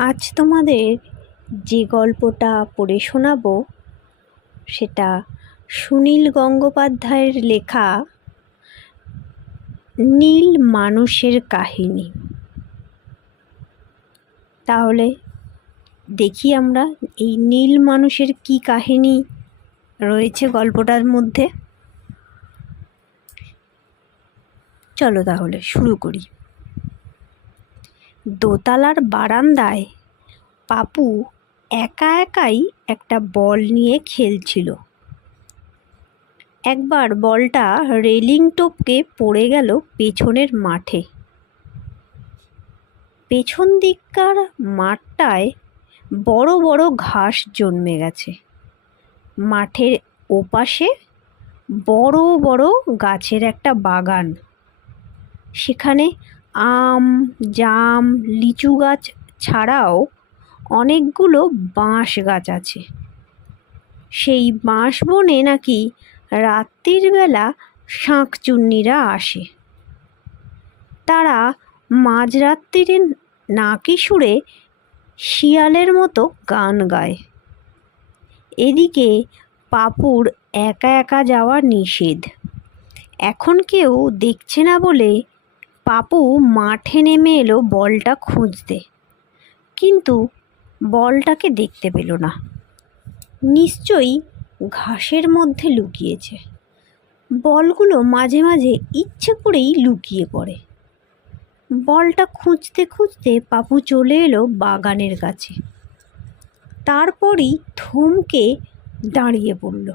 আজ তোমাদের যে গল্পটা পড়ে শোনাবো সেটা সুনীল গঙ্গোপাধ্যায়ের লেখা নীল মানুষের কাহিনী। তাহলে দেখি আমরা এই নীল মানুষের কি কাহিনী রয়েছে গল্পটার মধ্যে। চলো তাহলে শুরু করি। দোতলার বারান্দায় পাপু একা একাই একটা বল নিয়ে খেলছিল। একবার বলটা রেলিং টপকে পড়ে গেল পেছনের মাঠে। পেছন দিককার মাঠটায় বড় বড় ঘাস জন্মে গেছে। মাঠের ওপাশে বড় বড় গাছের একটা বাগান। সেখানে আম, জাম, লিচু গাছ ছাড়াও অনেকগুলো বাঁশ গাছ আছে। সেই বাঁশ বনে নাকি রাত্রির বেলা শাঁকচুন্নিরা আসে। তারা মাঝরাত্রিরে নাকি সুরে শিয়ালের মতো গান গায়। এদিকে পাপুর একা একা যাওয়া নিষেধ। এখন কেউ দেখছে না বলে পাপু মাঠে নেমে এলো বলটা খুঁজতে, কিন্তু বলটাকে দেখতে পেল না। নিশ্চয়ই ঘাসের মধ্যে লুকিয়েছে। বলগুলো মাঝে মাঝে ইচ্ছে করেই লুকিয়ে পড়ে। বলটা খুঁজতে খুঁজতে পাপু চলে এলো বাগানের কাছে। তারপরই থমকে দাঁড়িয়ে পড়ল।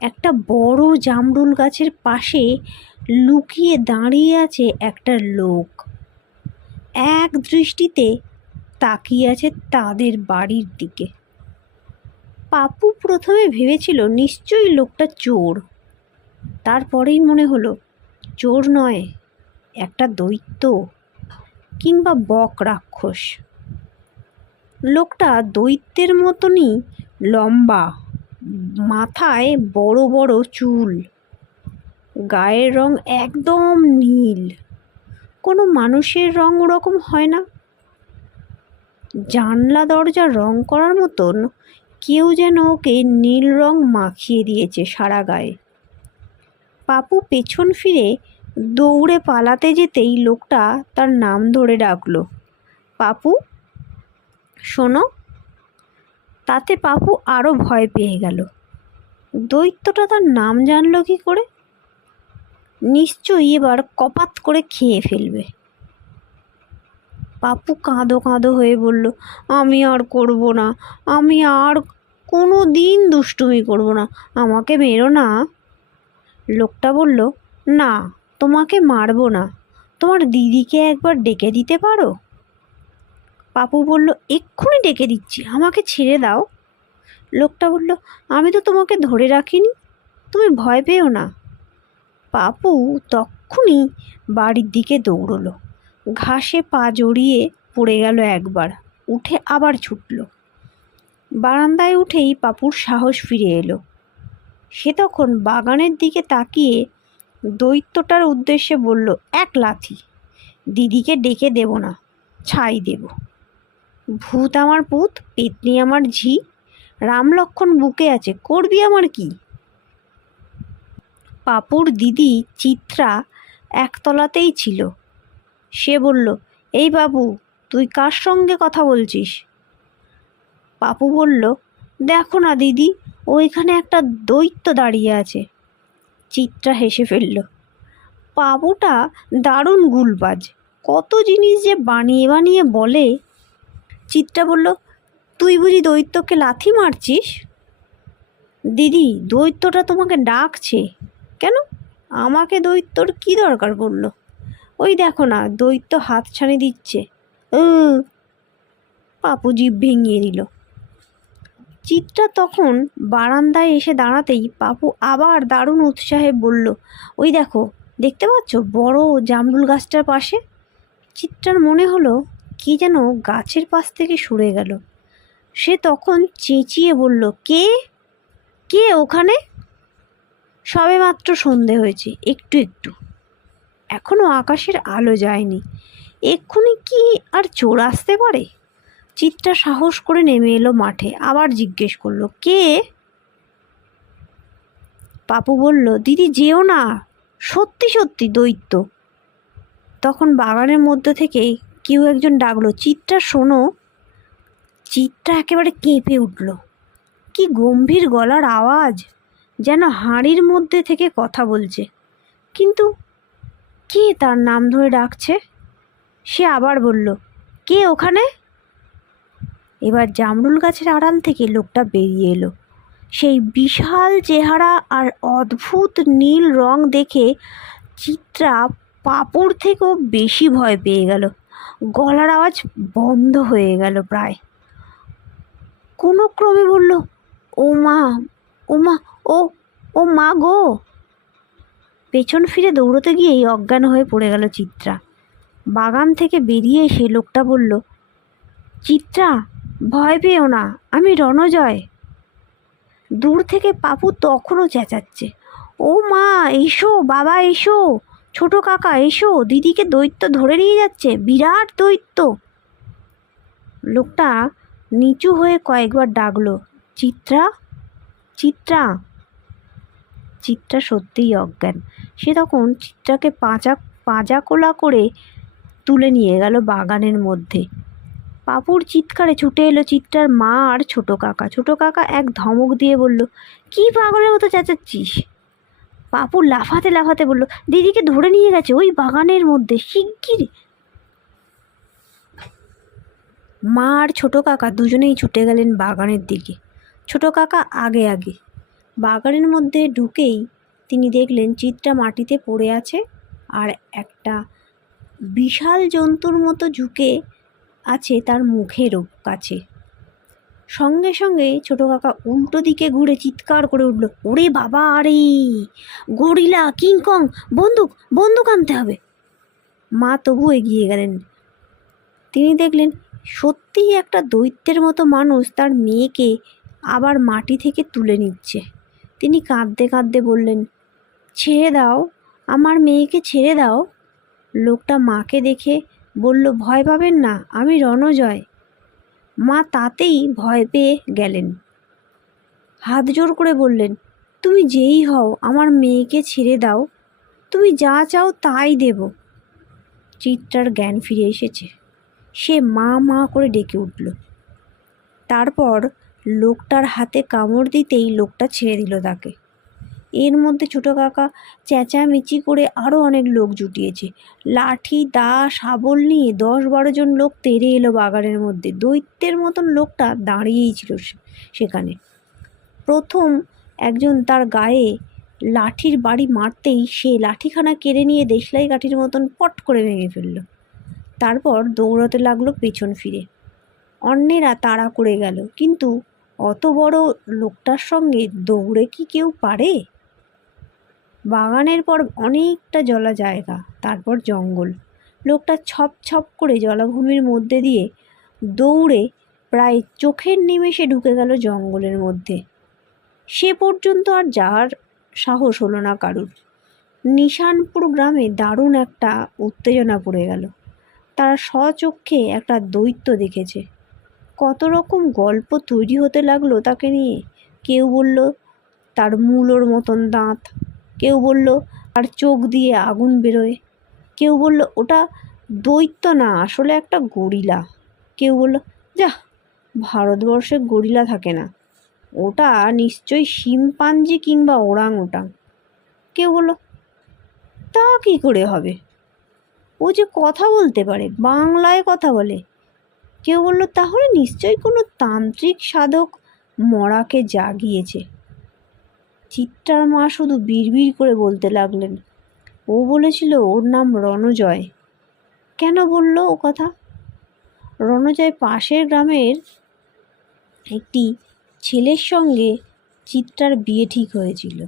একটা বড় জামরুল গাছের পাশে লুকিয়ে দাঁড়িয়ে আছে একটা লোক। এক দৃষ্টিতে তাকিয়ে আছে তাদের বাড়ির দিকে। পাপু প্রথমে ভেবেছিল নিশ্চয়ই লোকটা চোর। তারপরেই মনে হলো চোর নয়, একটা দৈত্য কিংবা বক রাক্ষস। লোকটা দৈত্যের মতনই লম্বা, মাথায় বড় বড় চুল, গায়ের রং একদম নীল। কোনো মানুষের রং ওরকম হয় না। জানলা দরজা রং করার মতন কেউ যেন ওকে নীল রং মাখিয়ে দিয়েছে সারা গায়ে। পাপু পেছন ফিরে দৌড়ে পালাতে যেতেই লোকটা তার নাম ধরে ডাকলো, পাপু শোনো। তাতে পাপু আরও ভয় পেয়ে গেল। দৈত্যটা তার নাম জানলো কি করে? নিশ্চয়ই এবার কপাত করে খেয়ে ফেলবে। পাপু কাঁদো কাঁদো হয়ে বলল, আমি আর করব না, আমি আর কোনো দিন দুষ্টুমি করব না, আমাকে মেরো না। লোকটা বলল, না, তোমাকে মারবো না, তোমার দিদিকে একবার ডেকে দিতে পারো? পাপু বলল, এক্ষুনি ডেকে দিচ্ছি, আমাকে ছেড়ে দাও। লোকটা বলল, আমি তো তোমাকে ধরে রাখিনি, তুমি ভয় পেও না। পাপু তক্ষুনি বাড়ির দিকে দৌড়লো। ঘাসে পা জড়িয়ে পড়ে গেল একবার, উঠে আবার ছুটল। বারান্দায় উঠেই পাপুর সাহস ফিরে এলো। সে তখন বাগানের দিকে তাকিয়ে দৈত্যটার উদ্দেশ্যে বলল, এক লাথি, দিদিকে ডেকে দেব না, ছাই দেব। ভূত আমার পুত, পেতনি আমার ঝি, রাম লক্ষ্মণ বুকে আছে, করবি আমার কি? পাপুর দিদি চিত্রা একতলাতেই ছিল। সে বলল, এই বাবু, তুই কার সঙ্গে কথা বলছিস? পাপু বলল, দেখো না দিদি, ওইখানে একটা দৈত্য দাঁড়িয়ে আছে। চিত্রা হেসে ফেলল। পাপুটা দারুণ গুলবাজ, কত জিনিস যে বানিয়ে বানিয়ে বলে। চিত্রা বলল, তুই বুঝি দৈত্যকে লাথি মারছিস? দিদি, দৈত্যটা তোমাকে ডাকছে। কেন? আমাকে দৈত্যর কি দরকার পড়ল? ওই দেখো না, দৈত্য হাতছানি দিচ্ছে। পাপু জিভ ভেঙিয়ে দিল। চিত্রা তখন বারান্দায় এসে দাঁড়াতেই পাপু আবার দারুণ উৎসাহে বলল, ওই দেখো, দেখতে পাচ্ছ বড় জামরুল গাছটার পাশে? চিত্রার মনে হলো কি যেন গাছের পাশ থেকে সরে গেল। সে তখন চেঁচিয়ে বলল, কে কে ওখানে? সবে মাত্র সন্ধে হয়েছে, একটু একটু, এখনো আকাশের আলো যায়নি। এক্ষুনি কি আর চোর আসতে পারে? চিত্রা সাহস করে নেমে এলো মাঠে, আবার জিজ্ঞেস করলো, কে? পাপু বলল, দিদি যেও না, সত্যি সত্যি দৈত্য। তখন বাগানের মধ্যে থেকে কেউ একজন ডাকলো, চিত্রা শোনো। চিত্রা একেবারে কেঁপে উঠল। কি গম্ভীর গলার আওয়াজ, যেন হাঁড়ির মধ্যে থেকে কথা বলছে। কিন্তু কে তার নাম ধরে ডাকছে? সে আবার বলল, কে ওখানে? এবার জামরুল গাছের আড়াল থেকে লোকটা বেরিয়ে এলো। সেই বিশাল চেহারা আর অদ্ভুত নীল রং দেখে চিত্রা পাপুর থেকেও বেশি ভয় পেয়ে গেল। গলার আওয়াজ বন্ধ হয়ে গেল প্রায়। কোনো ক্রমে বলল, ও মা, ও মা, ও ও মা গো। পেছন ফিরে দৌড়তে গিয়েই অজ্ঞান হয়ে পড়ে গেল চিত্রা। বাগান থেকে বেরিয়ে এসে লোকটা বলল, চিত্রা ভয় পেও না, আমি রণজয়। দূর থেকে পাপু তখনও চেঁচাচ্ছে, ও মা এসো, বাবা এসো, ছোট কাকা এসো, দিদিকে দৈত্য ধরে নিয়ে যাচ্ছে, বিরাট দৈত্য। লোকটা নিচু হয়ে কয়েকবার ডাকলো, চিত্রা, চিত্রা। চিত্রা সত্যিই অজ্ঞান। সে তখন চিত্রাকে পাঁজা কোলা করে তুলে নিয়ে গেল বাগানের মধ্যে। পাপুর চিৎকারে ছুটে এলো চিত্রার মা আর ছোট কাকা। ছোট কাকা এক ধমক দিয়ে বলল, কি পাগলের মতো চেঁচাচ্ছিস? পাপু লাফাতে লাফাতে বলল, দিদিকে ধরে নিয়ে গেছে ওই বাগানের মধ্যে, শিগগির। মা আর ছোট কাকা দুজনেই ছুটে গেলেন বাগানের দিকে। ছোট কাকা আগে আগে। বাগানের মধ্যে ঢুকেই তিনি দেখলেন চিত্রা মাটিতে পড়ে আছে আর একটা বিশাল জন্তুর মতো ঝুঁকে আছে তার মুখের কাছে। সঙ্গে সঙ্গে ছোট কাকা উল্টো দিকে ঘুরে চিৎকার করে উঠল, ওরে বাবা, আরে গরিলা, কিংকং, বন্দুক, বন্দুক আনতে হবে। মা তবু এগিয়ে গেলেন। তিনি দেখলেন সত্যিই একটা দৈত্যের মতো মানুষ তার মেয়েকে আবার মাটি থেকে তুলে নিচ্ছে। তিনি কাঁদতে কাঁদতে বললেন, ছেড়ে দাও, আমার মেয়েকে ছেড়ে দাও। লোকটা মাকে দেখে বলল, ভয় পাবেন না, আমি রণজয়। মা তাতেই ভয় পেয়ে গেলেন। হাত জোর করে বললেন, তুমি যেই হও, আমার মেয়েকে ছেড়ে দাও, তুমি যা চাও তাই দেব। চিত্রার জ্ঞান ফিরে এসেছে। সে মা মা করে ডেকে উঠল। তারপর লোকটার হাতে কামড় দিতেই লোকটা ছেড়ে দিল তাকে। এর মধ্যে ছোট কাকা চেঁচামেচি করে আরও অনেক লোক জুটিয়েছে। লাঠি, দা, শাবল নিয়ে 10-12 জন লোক তেড়ে এলো বাগানের মধ্যে। দৈত্যের মতন লোকটা দাঁড়িয়েই ছিল সেখানে। প্রথম একজন তার গায়ে লাঠির বাড়ি মারতেই সে লাঠিখানা কেড়ে নিয়ে দেশলাই কাঠির মতন পট করে ভেঙে ফেলল। তারপর দৌড়াতে লাগলো পেছন ফিরে। অন্যেরা তাড়া করে গেল, কিন্তু অত বড় লোকটার সঙ্গে দৌড়ে কি কেউ পারে? বাগানের পর অনেকটা জলা জায়গা, তারপর জঙ্গল। লোকটা ছপ ছপ করে জলাভূমির মধ্যে দিয়ে দৌড়ে প্রায় চোখের নিমেষে ঢুকে গেল জঙ্গলের মধ্যে। সে পর্যন্ত আর যাওয়ার সাহস হলো না কারুর। নিশানপুর গ্রামে দারুণ একটা উত্তেজনা পড়ে গেল। তারা স্বচক্ষে একটা দৈত্য দেখেছে। কত রকম গল্প তৈরি হতে লাগলো তাকে নিয়ে। কেউ বলল তার মূলোর মতন দাঁত, কেউ বলল তার চোখ দিয়ে আগুন বেরোয়, কেউ বলল ওটা দৈত্য না, আসলে একটা গরিলা। কেউ বলল, যা, ভারতবর্ষে গরিলা থাকে না, ওটা নিশ্চয়ই শিম্পাঞ্জি কিংবা ওরাং ওটাং। কেউ বলল, তা কী করে হবে, ও যে কথা বলতে পারে, বাংলায় কথা বলে। কেউ বলল, তাহলে নিশ্চয়ই কোনো তান্ত্রিক সাধক মরাকে জাগিয়েছে। চিত্রার মা শুধু বিড়বিড় করে বলতে লাগলেন, ও বলেছিল ওর নাম রণজয়। কেন বলল ও কথা? রণজয় পাশের গ্রামের একটি ছেলের সঙ্গে চিত্রার বিয়ে ঠিক হয়েছিল।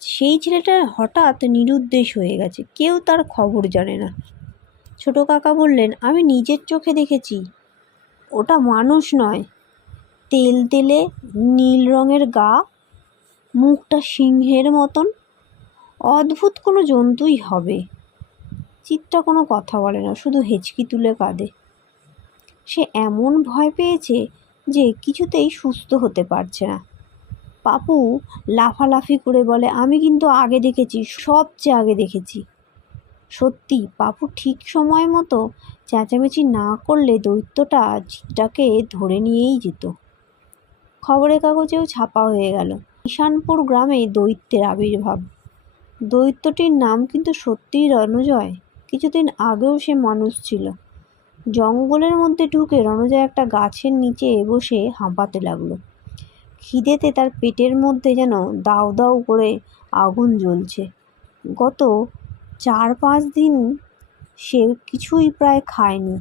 সেই ছেলেটা হঠাৎ নিরুদ্দেশ হয়ে গেছে, কেউ তার খবর জানে না। ছোট কাকা বললেন, আমি নিজের চোখে দেখেছি, ওটা মানুষ নয়, তেলতেলে নীল রঙের গা, মুখটা সিংহের মতন, অদ্ভুত কোনো জন্তুই হবে। চিত্রা কোনো কথা বলে না, শুধু হেঁচকি তুলে কাঁদে। সে এমন ভয় পেয়েছে যে কিছুতেই সুস্থ হতে পারছে না। পাপু লাফালাফি করে বলে, আমি কিন্তু আগে দেখেছি, সবচেয়ে আগে দেখেছি। সত্যি পাপু ঠিক সময় মতো চেঁচামেচি না করলে দৈত্যটা চিত্রাকে ধরে নিয়েই যেত। খবরের কাগজেও ছাপা হয়ে গেল, ঈশানপুর গ্রামে দৈত্যের আবির্ভাব। দৈত্যটির নাম কিন্তু সত্যিই রণজয়। কিছুদিন আগেও সে মানুষ ছিল। জঙ্গলের মধ্যে ঢুকে রণজয় একটা গাছের নিচে বসে হাঁপাতে লাগলো। খিদেতে তার পেটের মধ্যে যেন দাউ দাউ করে আগুন জ্বলছে। গত 4-5 দিন সে কিছুই প্রায় খায়নি।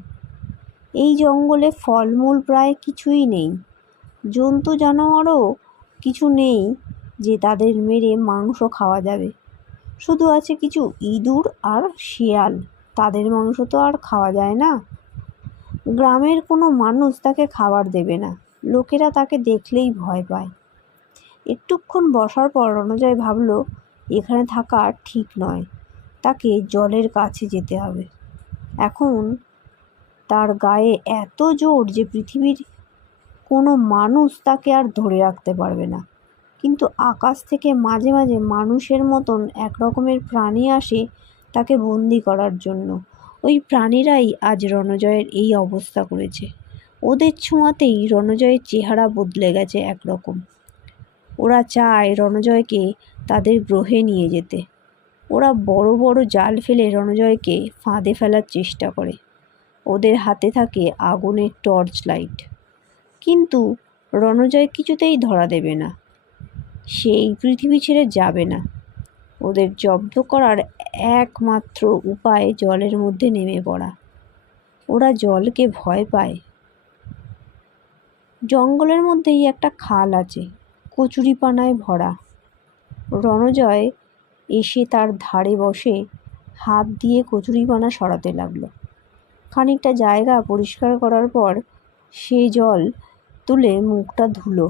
এই জঙ্গলে ফলমূল প্রায় কিছুই নেই, জন্তু জানোয়ারও কিছু নেই যে তাদের মেরে মাংস খাওয়া যাবে। শুধু আছে কিছু ইঁদুর আর শিয়াল, তাদের মাংস তো আর খাওয়া যায় না। গ্রামের কোনো মানুষ তাকে খাবার দেবে না, লোকেরা তাকে দেখলেই ভয় পায়। একটুক্ষণ বসার পর রণজয় ভাবল, এখানে থাকা ঠিক নয়, তাকে জলের কাছে যেতে হবে। এখন তার গায়ে এত জোর যে পৃথিবীর কোনো মানুষ তাকে আর ধরে রাখতে পারবে না। কিন্তু আকাশ থেকে মাঝে মাঝে মানুষের মতন এক রকমের প্রাণী আসে তাকে বন্দি করার জন্য। ওই প্রাণীরাই আজ রণজয়ের এই অবস্থা করেছে। ওদের ছোঁয়াতেই রণজয়ের চেহারা বদলে গেছে একরকম। ওরা চায় রণজয়কে তাদের গ্রহে নিয়ে যেতে। ওরা বড় বড় জাল ফেলে রণজয়কে ফাঁদে ফেলার চেষ্টা করে। ওদের হাতে থাকে আগুনের টর্চ লাইট। কিন্তু রণজয় কিছুতেই ধরা দেবে না। সে এই পৃথিবী ছেড়ে যাবে না। ওদের জব্দ করার একমাত্র উপায় জলের মধ্যে নেমে পড়া। ওরা জলকে ভয় পায়। জঙ্গলের মধ্যেই একটা খাল আছে, কচুরিপানায় ভরা। রণজয় এসে তার ধারে বসে হাত দিয়ে কচুরিপানা সরাতে লাগলো। খানিকটা জায়গা পরিষ্কার করার পর সে জল তুলে মুখটা ধুলো।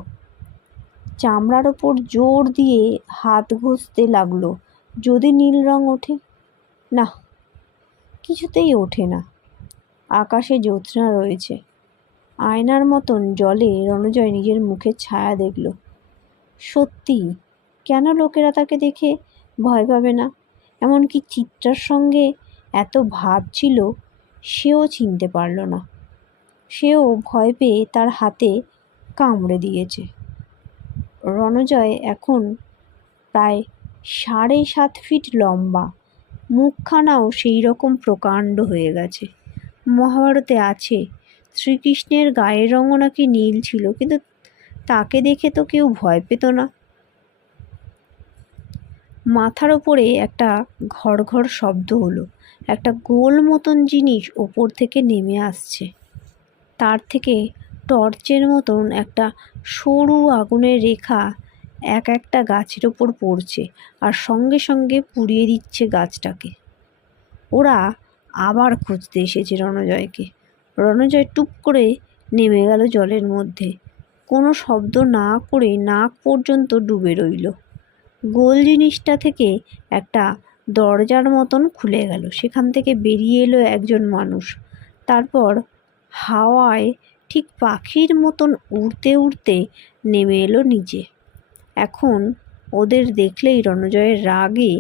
চামড়ার ওপর জোর দিয়ে হাত ঘষতে লাগলো, যদি নীল রং ওঠে। না, কিছুতেই ওঠে না। আকাশে জ্যোৎস্না রয়েছে। আয়নার মতন জলে রণজয় নিজের মুখের ছায়া দেখল। সত্যি, কেন লোকেরা তাকে দেখে ভয় পাবে না? এমনকি চিত্রার সঙ্গে এত ভাব ছিল, সেও চিনতে পারল না। সেও ভয় পেয়ে তার হাতে কামড়ে দিয়েছে। রণজয় এখন প্রায় 7.5 ফিট লম্বা, মুখখানাও সেই রকম প্রকাণ্ড হয়ে গেছে। মহাভারতে আছে, শ্রীকৃষ্ণের গায়ের রঙও নাকি নীল ছিল, কিন্তু তাকে দেখে তো কেউ ভয় পেত না। মাথার ওপরে একটা ঘড় ঘড় শব্দ হলো। একটা গোল মতন জিনিস ওপর থেকে নেমে আসছে। তার থেকে টর্চের মতন একটা সরু আগুনের রেখা একটা গাছের ওপর পড়ছে আর সঙ্গে সঙ্গে পুড়িয়ে দিচ্ছে গাছটাকে। ওরা আবার খুঁজতে এসেছে রণজয়কে। রণজয় টুপ করে নেমে গেল জলের মধ্যে। কোনো শব্দ না করে নাক পর্যন্ত ডুবে রইল। গোল জিনিসটা থেকে একটা দরজার মতন খুলে গেল। সেখান থেকে বেরিয়ে এলো একজন মানুষ। তারপর হাওয়ায় ঠিক পাখির মতন উড়তে উড়তে নেমে এলো নিচে। এখন ওদের দেখলেই রণজয়ের রাগে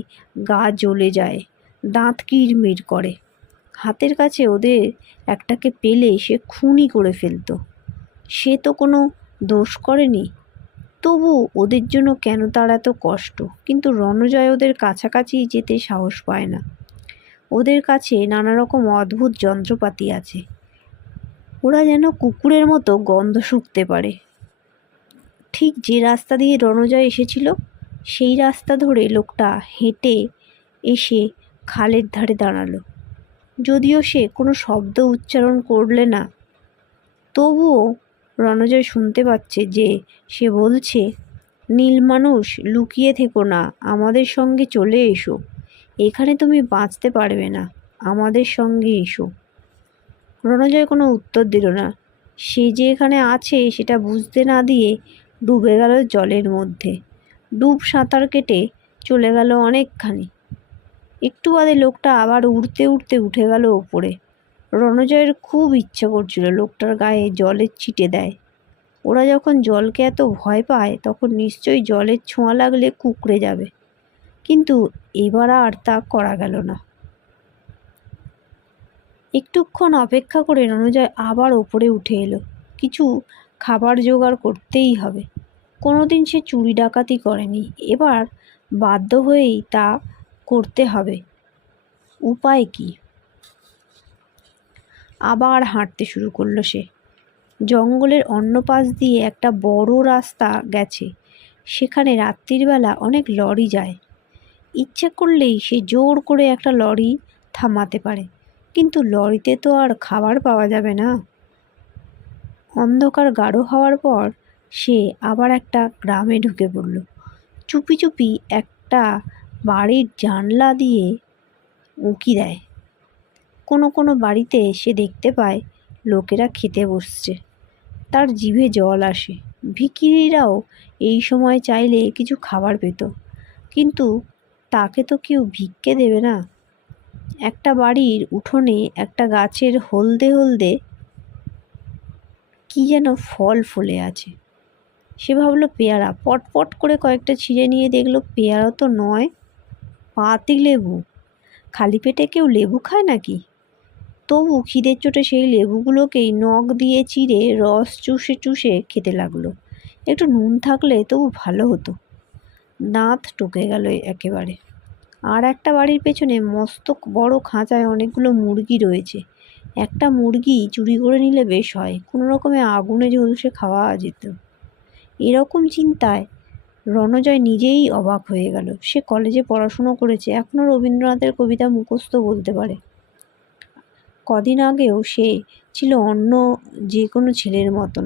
গা জ্বলে যায়, দাঁত কিরমির করে। হাতের কাছে ওদের একটাকে পেলে সে খুনই করে ফেলতো। সে তো কোনো দোষ করেনি, তবু ওদের জন্য কেন তার এত কষ্ট? কিন্তু রণজয় ওদের কাছাকাছি যেতে সাহস পায় না। ওদের কাছে নানা রকম অদ্ভুত যন্ত্রপাতি আছে। ওরা যেন কুকুরের মতো গন্ধ শুঁকতে পারে। ঠিক যে রাস্তা দিয়ে রণজয় এসেছিল সেই রাস্তা ধরে লোকটা হেঁটে এসে খালের ধারে দাঁড়ালো। যদিও সে কোনো শব্দ উচ্চারণ করলে না, তবুও রণজয় শুনতে পাচ্ছে যে সে বলছে, নীল মানুষ, লুকিয়ে থেকো না, আমাদের সঙ্গে চলে এসো। এখানে তুমি বাঁচতে পারবে না, আমাদের সঙ্গে এসো। রণজয় কোনো উত্তর দিল না। সে যে এখানে আছে সেটা বুঝতে না দিয়ে ডুবে গেল জলের মধ্যে। ডুব সাঁতার কেটে চলে গেল অনেকখানি। একটু বাদে লোকটা আবার উড়তে উড়তে উঠে গেল ওপরে। রণজয়ের খুব ইচ্ছে করছিল লোকটার গায়ে জলের ছিটে দেয়। ওরা যখন জলকে এত ভয় পায় তখন নিশ্চয়ই জলের ছোঁয়া লাগলে কুঁকড়ে যাবে, কিন্তু এবার আর তা করা গেল না। একটুক্ষণ অপেক্ষা করে রণজয় আবার ওপরে উঠে এলো। কিছু খাবার জোগাড় করতেই হবে। কোনোদিন সে চুরি ডাকাতি করেনি, এবার বাধ্য হয়েই তা করতে হবে। উপায় কি? আবার হাঁটতে শুরু করলো সে। জঙ্গলের অন্য পাশ দিয়ে একটা বড় রাস্তা গেছে, সেখানে রাত্রির বেলা অনেক লরি যায়। ইচ্ছে করলেই সে জোর করে একটা লরি থামাতে পারে, কিন্তু লরিতে তো আর খাবার পাওয়া যাবে না। অন্ধকার গাঢ় হওয়ার পর সে আবার একটা গ্রামে ঢুকে পড়ল। চুপি চুপি একটা বাড়ির জানলা দিয়ে উঁকি দেয়। কোনো কোনো বাড়িতে সে দেখতে পায় লোকেরা খেতে বসছে। তার জিভে জল আসে। ভিখিরিরাও এই সময় চাইলে কিছু খাবার পেত, কিন্তু তাকে তো কেউ ভিক্ষে দেবে না। একটা বাড়ির উঠোনে একটা গাছের হলদে হলদে কি যেন ফল ফলে আছে। সে ভাবলো পেয়ারা। পটপট করে কয়েকটা ছিঁড়ে নিয়ে দেখলো পেয়ারা তো নয়, পাতি লেবু। খালি পেটে কেউ লেবু খায় নাকি? তবু খিদের চোটে সেই লেবুগুলোকেই নখ দিয়ে চিড়ে রস চুষে চুষে খেতে লাগলো। একটু নুন থাকলে তবু ভালো হতো। দাঁত টুকে গেল একেবারে। আর একটা বাড়ির পেছনে মস্ত বড় খাঁচায় অনেকগুলো মুরগি রয়েছে। একটা মুরগি চুরি করে নিলে বেশ হয়, কোনো রকমে আগুনে ঝলসে খাওয়া যেত। এরকম চিন্তায় রণজয় নিজেই অবাক হয়ে গেল। সে কলেজে পড়াশুনো করেছে, এখনও রবীন্দ্রনাথের কবিতা মুখস্থ বলতে পারে। কদিন আগেও সে ছিল অন্য যে কোনো ছেলের মতন।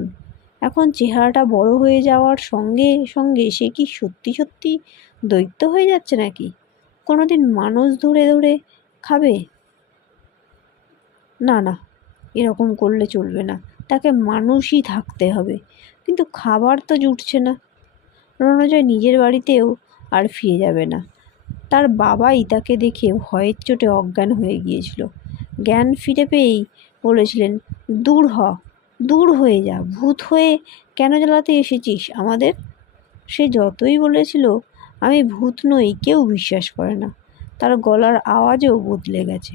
এখন চেহারাটা বড় হয়ে যাওয়ার সঙ্গে সঙ্গে সে কি সত্যি সত্যি দৈত্য হয়ে যাচ্ছে নাকি? কোনোদিন মানুষ ধরে ধরে খাবে? না না, এরকম করলে চলবে না। তাকে মানুষই থাকতে হবে, কিন্তু খাবার তো জুটছে না। রণজয় নিজের বাড়িতেও আর ফিরে যাবে না। তার বাবাই তাকে দেখে ভয়ের চোটে অজ্ঞান হয়ে গিয়েছিল। জ্ঞান ফিরে পেয়েই বলেছিলেন, দূর হ, দূর হয়ে যা, ভূত হয়ে কেন জ্বালাতে এসেছিস আমাদের? সে যতই বলেছিল আমি ভূত নই, কেউ বিশ্বাস করে না। তার গলার আওয়াজও বদলে গেছে।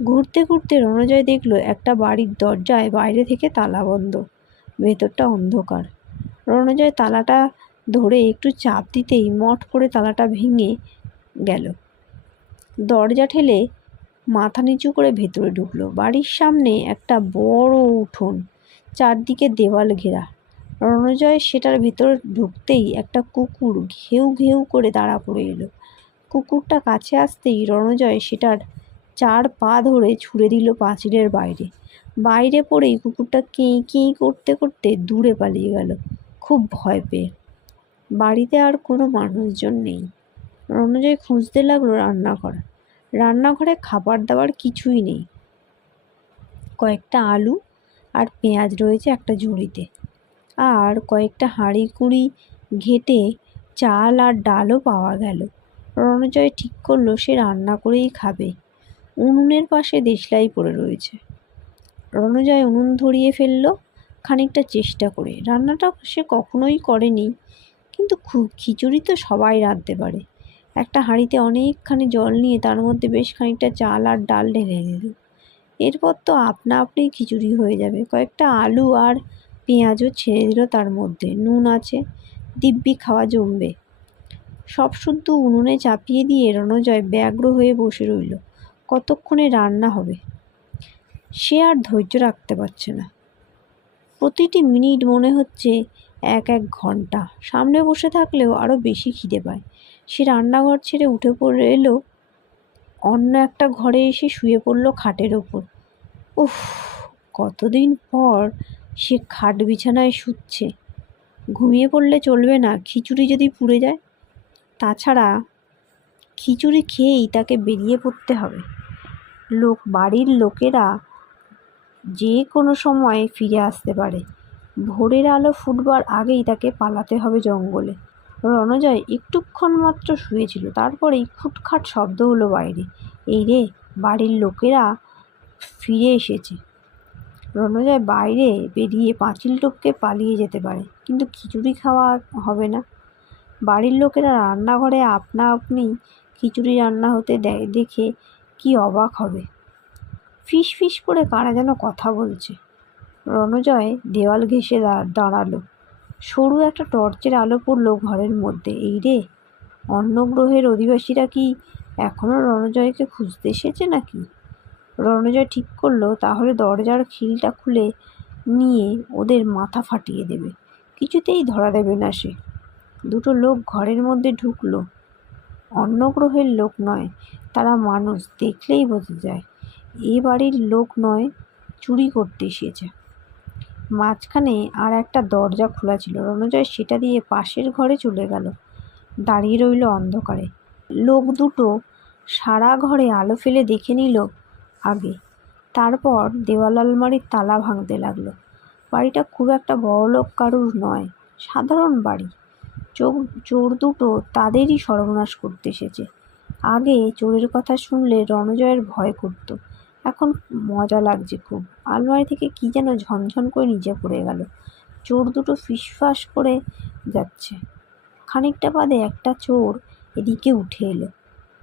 ঘুরতে ঘুরতে রণজয় দেখল একটা বাড়ির দরজায় বাইরে থেকে তালা বন্ধ, ভেতরটা অন্ধকার। রণজয় তালাটা ধরে একটু চাপ দিতেই মট করে তালাটা ভেঙে গেল। দরজা ঠেলে মাথা নিচু করে ভেতরে ঢুকলো। বাড়ির সামনে একটা বড় উঠোন, চারদিকে দেওয়াল ঘেরা। রণজয় সেটার ভেতর ঢুকতেই একটা কুকুর ঘেউ ঘেউ করে দাঁড়া পড়ে এলো। কুকুরটা কাছে আসতেই রণজয় সেটার 4 পা ধরে ছুঁড়ে দিল পাঁচিলের বাইরে। বাইরে পড়েই কুকুরটা কেঁ কেঁ করতে করতে দূরে পালিয়ে গেল, খুব ভয় পেয়ে। বাড়িতে আর কোনো মানুষজন নেই। রণজয় খুঁজতে লাগলো রান্নাঘর। রান্নাঘরে খাবার দাবার কিছুই নেই। কয়েকটা আলু আর পেঁয়াজ রয়েছে একটা ঝুড়িতে, আর কয়েকটা হাঁড়ি কুড়ি ঘেঁটে চাল আর ডালও পাওয়া গেল। রণজয় ঠিক করলো সে রান্না করেই খাবে। উনুনের পাশে দেশলাই পড়ে রয়েছে। রণজয় উনুন ধরিয়ে ফেললো খানিকটা চেষ্টা করে। রান্নাটা সে কখনোই করেনি, কিন্তু খিচুড়ি তো সবাই রাঁধতে পারে। একটা হাঁড়িতে অনেকখানি জল নিয়ে তার মধ্যে বেশ খানিকটা চাল আর ডাল ঢেলে দিল। এরপর তো আপনা আপনি খিচুড়ি হয়ে যাবে। কয়েকটা আলু আর পেঁয়াজও ছেড়ে দিল তার মধ্যে। নুন আছে, দিব্যি খাওয়া জমবে। সব শুদ্ধ উনুনে চাপিয়ে দিয়ে রণজয় ব্যগ্র হয়ে বসে রইল। কতক্ষণে রান্না হবে সে আর ধৈর্য রাখতে পারছে না। প্রতিটি মিনিট মনে হচ্ছে এক এক ঘন্টা। সামনে বসে থাকলেও আরও বেশি খিদে পায়। সে রান্নাঘর ছেড়ে উঠে পড়ে এলো অন্য একটা ঘরে, এসে শুয়ে পড়ল খাটের ওপর। উফ, কতদিন পর সে খাট বিছানায় শুচ্ছে। ঘুমিয়ে পড়লে চলবে না, খিচুড়ি যদি পুড়ে যায়। তাছাড়া খিচুড়ি খেয়েই তাকে বেরিয়ে পড়তে হবে। বাড়ির লোকেরা যে কোনো সময় ফিরে আসতে পারে। ভোরের আলো ফুটবার আগেই তাকে পালাতে হবে জঙ্গলে। রণজয় একটুক্ষণ মাত্র শুয়েছিল, তারপরেই খুটখাট শব্দ হলো বাইরে। এই রে, বাড়ির লোকেরা ফিরে এসেছে। রণজয় বাইরে বেরিয়ে পাঁচিল টপকে পালিয়ে যেতে পারে, কিন্তু খিচুড়ি খাওয়া হবে না। বাড়ির লোকেরা রান্নাঘরে আপনা আপনি খিচুড়ি রান্না হতে দেখে কি অবাক হবে। ফিস ফিস করে কারা যেন কথা বলছে। রণজয় দেওয়াল ঘেঁষে দাঁড়ালো। সরু একটা টর্চের আলো পড়লো ঘরের মধ্যে। এই রে, অন্য গ্রহের অধিবাসীরা কি এখনও রণজয়কে খুঁজতে এসেছে নাকি? রণজয় ঠিক করলো তাহলে দরজার খিলটা খুলে নিয়ে ওদের মাথা ফাটিয়ে দেবে। কিছুতেই ধরা দেবে না সে। দুটো লোক ঘরের মধ্যে ঢুকলো। অন্য গ্রহের লোক নয়, তারা মানুষ, দেখলেই বোঝা যায়। এ বাড়ির লোক নয়, চুরি করতে এসেছে। মাঝখানে আর একটা দরজা খোলা ছিল। রণজয় সেটা দিয়ে পাশের ঘরে চলে গেল। দাঁড়িয়ে রইল অন্ধকারে। লোক দুটো সারা ঘরে আলো ফেলে দেখে নিল আগে, তারপর দেওয়াল আলমারির তালা ভাঙতে লাগলো। বাড়িটা খুব একটা বড়লোক কারুর নয়, সাধারণ বাড়ি। চোর দুটো তাদেরই সর্বনাশ করতে এসেছে। আগে চোরের কথা শুনলে রণজয়ের ভয় করত, এখন মজা লাগছে খুব। আলমারি থেকে কি যেন ঝনঝন করে নিচে পড়ে গেল। চোর দুটো ফিসফাস করে যাচ্ছে। খানিকটা বাদে একটা চোর এদিকে উঠে এলো।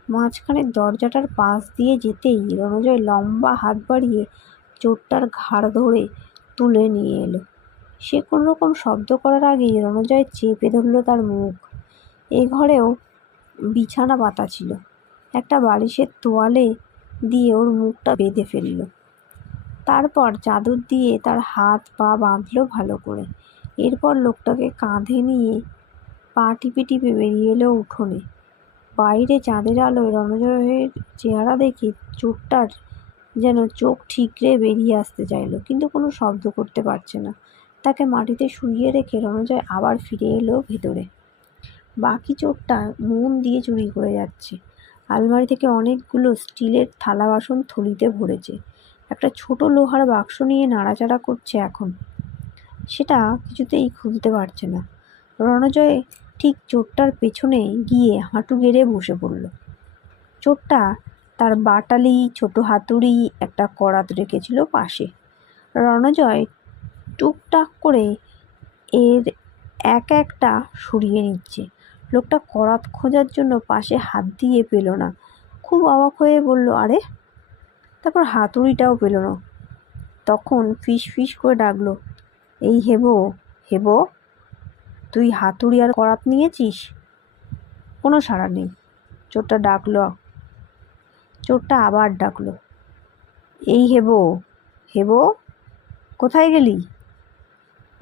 মাঝখানের দরজাটার পাশ দিয়ে যেতেই রণজয় লম্বা হাত বাড়িয়ে চোরটার ঘাড় ধরে তুলে নিয়ে এলো। সে কোনো রকম শব্দ করার আগেই রণজয় চেপে ধরল তার মুখ। এ ঘরেও বিছানা পাতা ছিল। একটা বালিশের তোয়ালে দিয়ে ওর মুখটা বেঁধে ফেলল। তারপর চাদর দিয়ে তার হাত পা বাঁধলো ভালো করে। এরপর লোকটাকে কাঁধে নিয়ে পা টিপে টিপে বেরিয়ে এলো উঠোনে। বাইরে চাঁদের আলোয় রণজয়ের চেহারা দেখে চোরটার যেন চোখ ঠিকরে বেরিয়ে আসতে চাইল, কিন্তু কোনো শব্দ করতে পারছে না। তাকে মাটিতে শুইয়ে রেখে রণজয় আবার ফিরে এলো ভেতরে। বাকি চোরটা মন দিয়ে চুরি করে যাচ্ছে। আলমারি থেকে অনেকগুলো স্টিলের থালা বাসন থলিতে ভরেছে। একটা ছোট লোহার বাক্স নিয়ে নাড়াচাড়া করছে এখন। সেটা কিছুতেই খুলতে পারছে না। রণজয় ঠিক চোরটার পেছনে গিয়ে হাঁটু গেড়ে বসে পড়ল। চোরটা তার বাটালি, ছোট হাতুড়ি, একটা করাত রেখেছিল পাশে। রণজয় টুকটাক করে এর একটা সরিয়ে নিচ্ছে। লোকটা করাত খোঁজার জন্য পাশে হাত দিয়ে পেল না। খুব অবাক হয়ে বলল, আরে! তারপর হাতুড়িটাও পেল না। তখন ফিস ফিস করে ডাকলো, এই হেবো, হেবো, তুই হাতুড়ি আর করাত নিয়েছিস? কোনো সাড়া নেই। চোরটা আবার ডাকলো, এই হেবো, হেবো, কোথায় গেলি?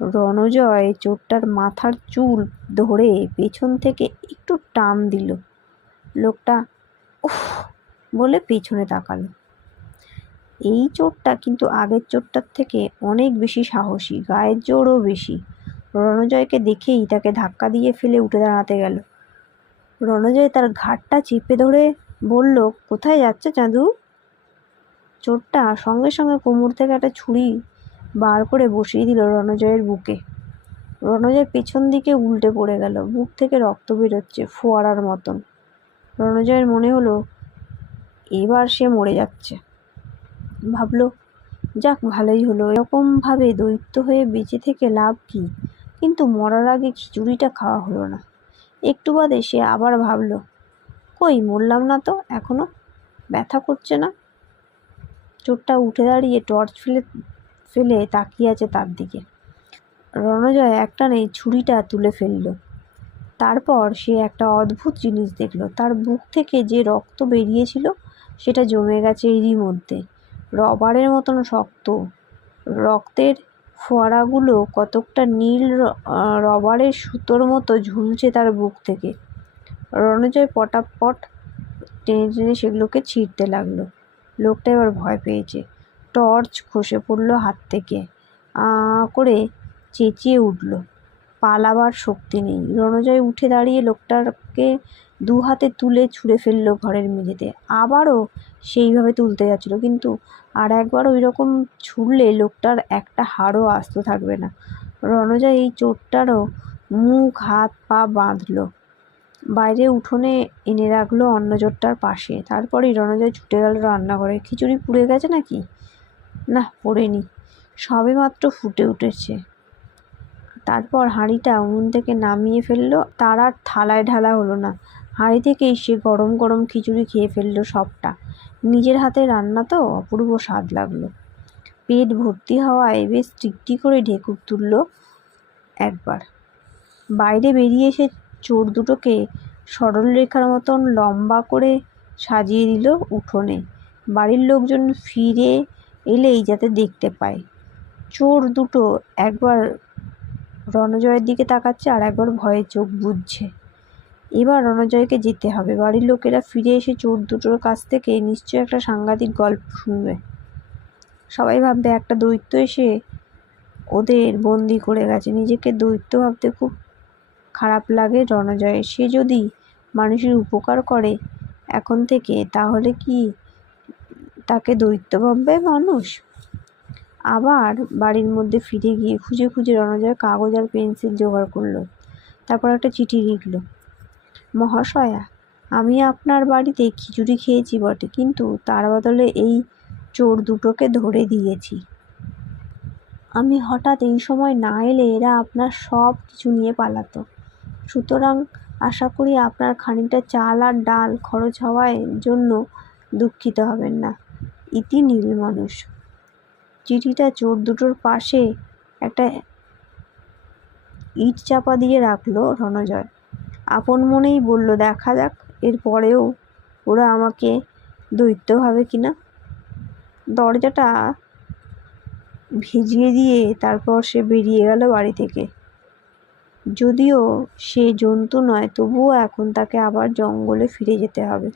রণজয় চোরটার মাথার চুল ধরে পেছন থেকে একটু টান দিল। লোকটা উফ বলে পেছনে তাকালো। এই চোরটা কিন্তু আগের চোরটার থেকে অনেক বেশি সাহসী, গায়ের জোরও বেশি। রণজয়কে দেখেই তাকে ধাক্কা দিয়ে ফেলে উঠে দাঁড়াতে গেল। রণজয় তার ঘাড়টা চেপে ধরে বলল, কোথায় যাচ্ছে চাঁদু? চোরটা সঙ্গে সঙ্গে কোমর থেকে একটা ছুরি বার করে বসিয়ে দিল রণজয়ের বুকে। রণজয় পেছন দিকে উল্টে পড়ে গেল। বুক থেকে রক্ত বেরোচ্ছে ফোয়ারার মতন। রণজয়ের মনে হলো এবার সে মরে যাচ্ছে। ভাবলো, যাক, ভালোই হলো, এরকমভাবে দৈত্য হয়ে বেঁচে থেকে লাভ কি? কিন্তু মরার আগে খিচুড়িটা খাওয়া হলো না। একটু বাদে সে আবার ভাবলো, কই, মরলাম না তো এখনো, ব্যথা করছে না। চোরটা উঠে দাঁড়িয়ে টর্চ ফেলে তাকিয়ে আছে তার দিকে। রণজয় একটানে ছুরিটা তুলে ফেলল। তারপর সে একটা অদ্ভুত জিনিস দেখল। তার বুক থেকে যে রক্ত বেরিয়েছিল সেটা জমে গেছে এরই মধ্যে, রবারের মতন শক্ত। রক্তের ফোয়ারাগুলো কতকটা নীল রবারের সুতোর মতো ঝুলছে তার বুক থেকে। রণজয় পটাপট টেনে টেনে সেগুলোকে ছিঁড়তে লাগলো। লোকটা এবার ভয় পেয়েছে। টর্চ খসে পড়ল হাত থেকে। করে চেঁচিয়ে উঠল। পালাবার শক্তি নেই। রণজয় উঠে দাঁড়িয়ে লোকটাকে দু হাতে তুলে ছুঁড়ে ফেললো ঘরের মেঝেতে। আবারও সেইভাবে তুলতে যাচ্ছিল, কিন্তু আর একবার ওই রকম ছুঁড়লে লোকটার একটা হাড়ও আস্ত থাকবে না। রণজয় এই চোরটারও মুখ হাত পা বাঁধলো, বাইরে উঠোনে এনে রাখলো অন্নজোটটার পাশে। তারপরেই রণজয় ছুটে গেল রান্নাঘরে। খিচুড়ি পুড়ে গেছে নাকি? না, পোড়েনি, সবে মাত্র ফুটে উঠেছে। তারপর হাঁড়িটা উনুন থেকে নামিয়ে ফেললো। তার আর থালায় ঢালা হলো না, হাঁড়ি থেকেই সে গরম গরম খিচুড়ি খেয়ে ফেললো সবটা। নিজের হাতে রান্না তো অপূর্ব স্বাদ লাগলো। পেট ভর্তি হওয়ায় বেশ তৃপ্তি করে ঢেকুর তুলল একবার। বাইরে বেরিয়ে এসে চোর দুটোকে সরলরেখার মতন লম্বা করে সাজিয়ে দিল উঠোনে, বাড়ির লোকজন ফিরে এলেই যাতে দেখতে পায়। চোর দুটো একবার রণজয়ের দিকে তাকাচ্ছে আর একবার ভয়ে চোখ বুজছে। এবার রণজয়কে যেতে হবে। বাড়ির লোকেরা ফিরে এসে চোর দুটোর কাছ থেকে নিশ্চয় একটা সাংঘাতিক গল্প শুনবে। সবাই ভাববে একটা দৈত্য এসে ওদের বন্দি করে গেছে। নিজেকে দৈত্য ভাবতে খুব খারাপ লাগে রণজয়ের। সে যদি মানুষের উপকার করে এখন থেকে, তাহলে কি তাকে দৈত্য ভাববে মানুষ? আবার বাড়ির মধ্যে ফিরে গিয়ে খুঁজে খুঁজে রণজয় কাগজ আর পেন্সিল জোগাড় করলো। তারপর একটা চিঠি লিখল। মহাশয়া, আমি আপনার বাড়িতে খিচুড়ি খেয়েছি বটে, কিন্তু তার বদলে এই চোর দুটোকে ধরে দিয়েছি। আমি হঠাৎ এই সময় না এলে এরা আপনার সব কিছু নিয়ে পালাতো। সুতরাং আশা করি আপনার খানিকটা চাল আর ডাল খরচ হওয়ার জন্য দুঃখিত হবেন না। ইতি নীলমানুষ। চিঠিটা চোর দুটোর পাশে একটা ইট চাপা দিয়ে রাখলো রণজয়। আপন মনেই বলল, দেখা যাক এরপরেও ওরা আমাকে দৈত্য ভাবে কিনা। দরজাটা ভিজিয়ে দিয়ে তারপর সে বেরিয়ে গেল বাড়ি থেকে। যদিও সে জন্তু নয়, তবুও এখন তাকে আবার জঙ্গলে ফিরে যেতে হবে।